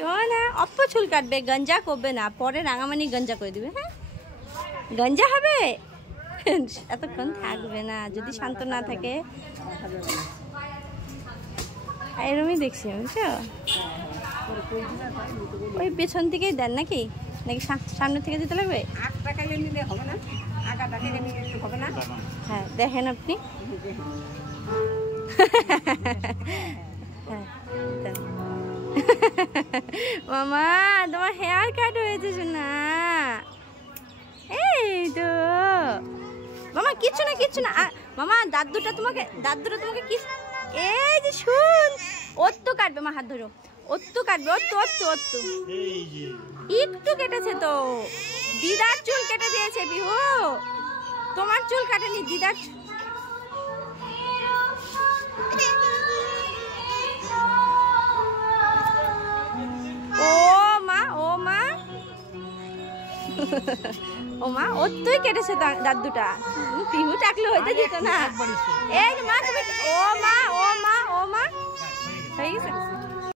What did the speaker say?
শোনা অল্প চুল কাটবে, গঞ্জা করবে না, পরে রাঙামানি গঞ্জা করে দিবে। হ্যাঁ গঞ্জা হবে, এতক্ষণ থাকবে না যদি শান্ত না থাকে। এরমই দেখছি বুঝছো, ওই পেছন থেকেই দেন নাকি নাকি সামনে থেকে দিতে লাগবে? হ্যাঁ দেখেন আপনি। মামা তোমার হেয়ার কাট হয়েছে শোনা। এই তো মামা কিচ্ছু না কিচ্ছু না মামা, দাদুটা তোমাকে কি এই যে শুন, ওর তো কাটবে, মা হাত ধরো, ওর তো কাটবে, ওর তো একটু কেটেছে তো, দিদার চুল কেটে দিয়েছে বিহু, তোমার চুল কাটেনি, দিদার। ও মা ওর তুই কেটেছে দাদুটা, পিহু টাকলে হইতে দিত না। এই মা তুমি